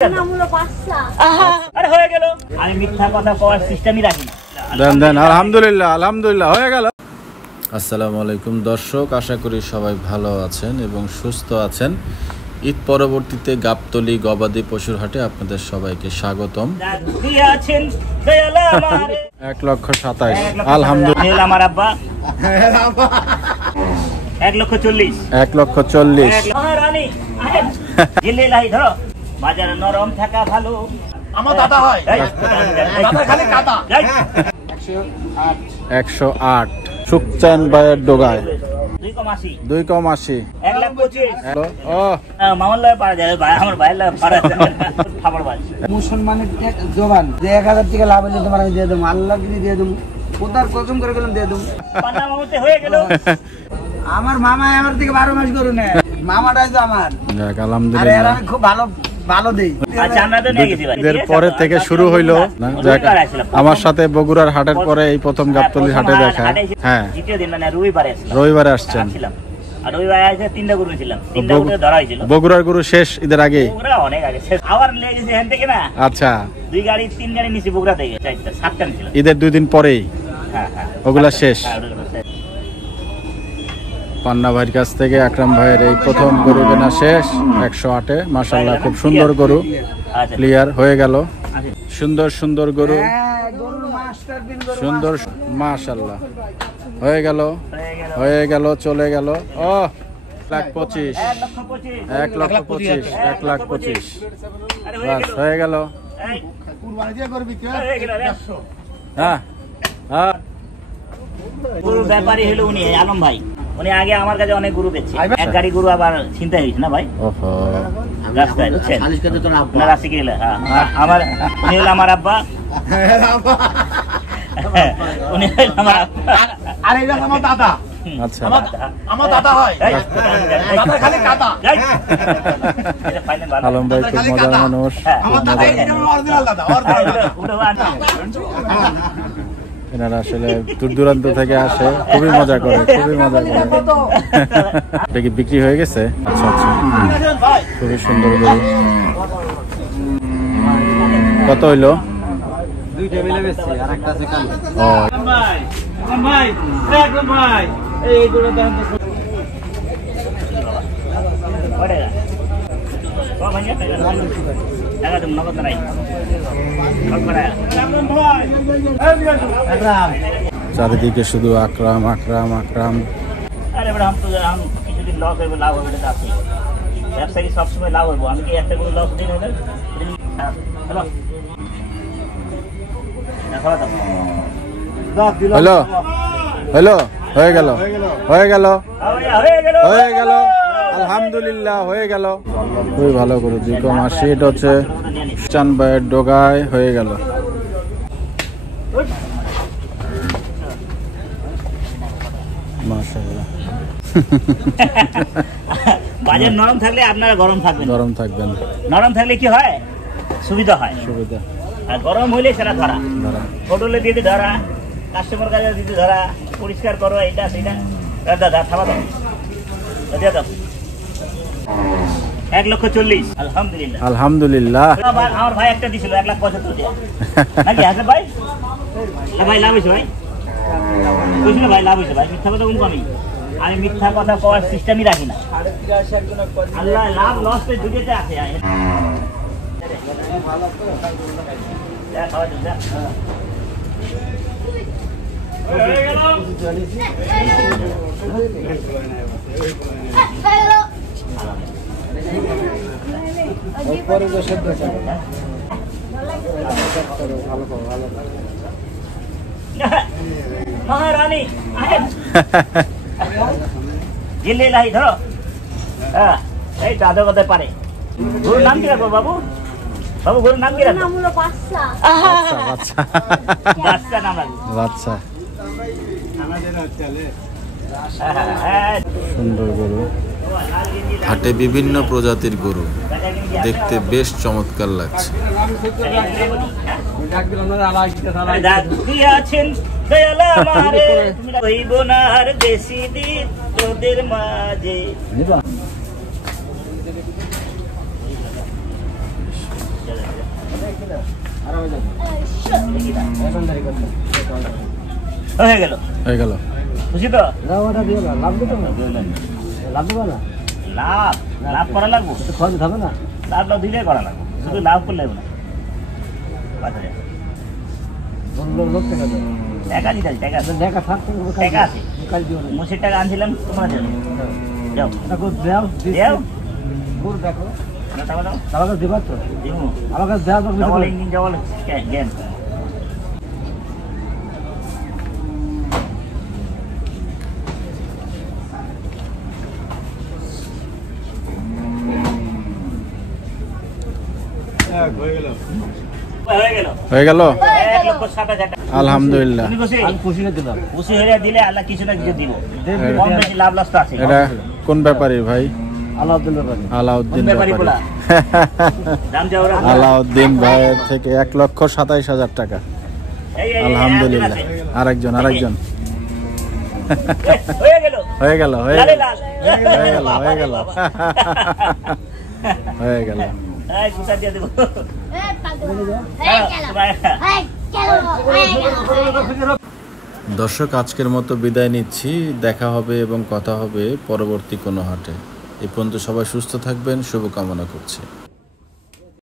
আসসালামু আলাইকুম দর্শক, আশা করি সবাই ভালো আছেন এবং সুস্থ আছেন। ঈদ পরবর্তীতে গাবতলী গবাদি পশুর হাটে আপনাদের সবাইকে স্বাগতম। 1,27,000 আলহামদুলিল্লাহ। আমার আব্বা 1,40,000 1,40,000 ধরো বাজারে নরম থাকা ভালো। আমার দাদা হয় দাদা খালি কাটা 108 সুকচান ভাইয়ের ডোগায় 2,80 1,25,000 মামলা পারা যায় ভাই, আমার ভাইলা পারা যায় খাবার ভাই মুসলমানের জবান যে 1,000 টাকা লাভ হলে তোমার আমি দিয়ে দেবো, আল্লাহ কিনে দিয়ে দেবো, খোদার কসম করে গেলাম দিয়ে দেবো। পান্না মামুতে হয়ে গেল। আমার মামা আমার থেকে 12 মাস গরু নেয়, মামাটাই তো আমার। আলহামদুলিল্লাহ আমি খুব ভালো ভালো দেই। আচ্ছা আমরা তো নিয়ে গেছি ভাই, এর পরে থেকে শুরু হইলো আমার সাথে বগুড়ার হাটের পরে এই প্রথম গাবতলী হাটে দেখা। হ্যাঁ দ্বিতীয় দিন মানে রবিবারে আসছেন। আর রবিবারে এসে 3টা গরু ছিলাম, 3টা গরু ধরা হয়েছিল। বগুড়ার গরু শেষ ঈদের আগে, বগুড়া অনেক আগে শেষ। আবার লেগে গেছে এখান থেকে না। আচ্ছা 2 গাড়ি 3 গাড়ি নিচে বগুড়া থেকে 4টা 7টা ছিল ঈদের 2 দিন পরেই। হ্যাঁ হ্যাঁ ওগুলা শেষ। পান্না ভাইয়ের কাছ থেকে আকরাম ভাইয়ের এই প্রথম গরু কেনা শেষ 108-এ। মাশাআল্লাহ খুব সুন্দর গরু, ক্লিয়ার হয়ে গেল। সুন্দর সুন্দর গরু, সুন্দর মাশাআল্লাহ হয়ে গেল চলে গেল। ও 1,25,000 1,25,000 1,25,000 বাস হয়ে গেল। হ্যাঁ হ্যাঁ গরুর ব্যাপারী হলো উনি আলম ভাই। উনি আগে আমার কাছে অনেক গরু বেচছে, এক গাড়ি গরু আবার ছিনতাই হয়েছে না ভাই রাস্তায়, বুঝছেন? আমার উনি হলো আমার আব্বা, উনি হলো আমার আব্বা, আর এইটা আমার দাদা। আচ্ছা আমার দাদা হয় দাদা খালি কাটা। আলম ভাই খুব মজার মানুষ, আমার দাদা অরিজিনাল দাদা এনারা আসলে দূর দূরান্ত থেকে আসে, খুবই মজা করে, খুবই মজা করে। এটা কি বিক্রি হয়ে গেছে? আচ্ছা আচ্ছা খুবই সুন্দর গরু। কত হইলো? 2টা মিলে বেচছি আর একটা আছে কালো। ও ভাই একদম ভাই এই গরুর দাম তো পড়েগা। ও ভাই টাকা তুমি নগদ নাই চারিদিকে শুধু আকরাম আকরাম আকরাম। আরে বড় हम तो हम কিছুদিন লস হবে লাভ হবে এটা আছে, ব্যবসা কি সবসময় লাভ হবে? আমি কি একটা করে লস দিন হলো হ্যালো হ্যালো হয়ে গেল হয়ে গেল হয়ে গেল আলহামদুলিল্লাহ হয়ে গেল। খুবই ভালো করে 2,80 এটা হচ্ছে চান ভাইয়ের ডোগায় হয়ে গেল। মাশাআল্লাহ বাজার নরম থাকলে আপনারা গরম থাকবেন, গরম থাকবেন। নরম থাকলে কি হয়? সুবিধা হয়, সুবিধা। আর গরম হইলে সেটা ধরা হোটেলে দিয়ে ধরা, কাস্টমার কাছে দিতে ধরা, পরিষ্কার করো এটা সেটা। দাদা থামা দাও, 1,40,000 আলহামদুলিল্লাহ আলহামদুলিল্লাহ। আমার ভাই একটা দিছিল 1,75,000 নাকি আছে ভাই? ভাই লাভ হয়েছে ভাই, বুঝলি ভাই লাভ হয়েছে ভাই। মিথ্যা কথা বলবো আমি মিথ্যা কথা কওয়ার সিস্টেমই রাখি না। আল্লাহ লাভ লস দুটোতে আছে। মহারানী গিলে লাই ধরো। হ্যাঁ এই দাদা কথা পারে। গরুর নাম কি রাখবো বাবু? বাবু গরুর নাম কি রাখবো? বাচ্চা বাচ্চা নাম রাখবো, বাচ্চা। সুন্দর গরু, হাটে বিভিন্ন প্রজাতির গরু দেখতে বেশ চমৎকার লাগছে। হয়ে গেল হয়ে গেল। খুশি তো? লাভ লাভ করা লাগবো, খরচ হবে না, লাভটা দিলে করা লাগবো, শুধু লাভ করলে হবে না। টাকা দিতে টাকা টাকা আছে, মুসির টাকা আনছিলাম তোমরা দেবো। যাও দেও দেখো আমার কাছে দেবার তো আমার কাছে দেওয়া ডবল ইঞ্জিন ডবল জ্ঞান। হয়ে গেল। আলহামদুলিল্লাহ। খুশি হয়ে দিলে আল্লাহ কিছু না কিছু দিব, কম বেশি লাভ লস তো আছে। এটা কোন ব্যাপারী ভাই? আলাউদ্দিন ব্যাপারী। আলাউদ্দিন ভাইয়ের থেকে 1,27,000 টাকা। আলহামদুলিল্লাহ। আরেকজন হয়ে গেল হয়ে গেল হয়ে গেল হয়ে গেল হয়ে গেল। দর্শক, আজকের মতো বিদায় নিচ্ছি। দেখা হবে এবং কথা হবে পরবর্তী কোনো হাটে। এই পর্যন্ত সবাই সুস্থ থাকবেন, শুভকামনা করছি।